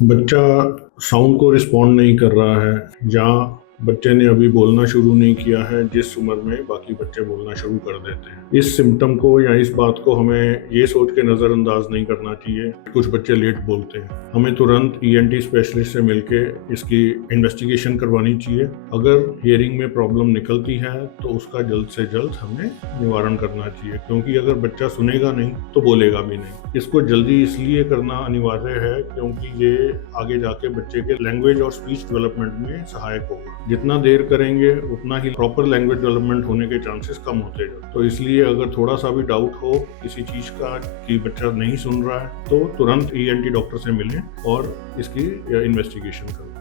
बच्चा साउंड को रिस्पॉन्ड नहीं कर रहा है, या बच्चे ने अभी बोलना शुरू नहीं किया है जिस उम्र में बाकी बच्चे बोलना शुरू कर देते हैं। इस सिम्टम को या इस बात को हमें ये सोच के नज़रअंदाज नहीं करना चाहिए कुछ बच्चे लेट बोलते हैं। हमें तुरंत ईएनटी स्पेशलिस्ट से मिलके इसकी इन्वेस्टिगेशन करवानी चाहिए। अगर हियरिंग में प्रॉब्लम निकलती है तो उसका जल्द से जल्द हमें निवारण करना चाहिए, क्योंकि अगर बच्चा सुनेगा नहीं तो बोलेगा भी नहीं। इसको जल्दी इसलिए करना अनिवार्य है क्योंकि ये आगे जाके बच्चे के लैंग्वेज और स्पीच डेवलपमेंट में सहायक होगा। जितना देर करेंगे उतना ही प्रॉपर लैंग्वेज डेवलपमेंट होने के चांसेस कम होते जाते। तो इसलिए अगर थोड़ा सा भी डाउट हो किसी चीज़ का कि बच्चा नहीं सुन रहा है तो तुरंत ईएनटी डॉक्टर से मिलें और इसकी इन्वेस्टिगेशन करें।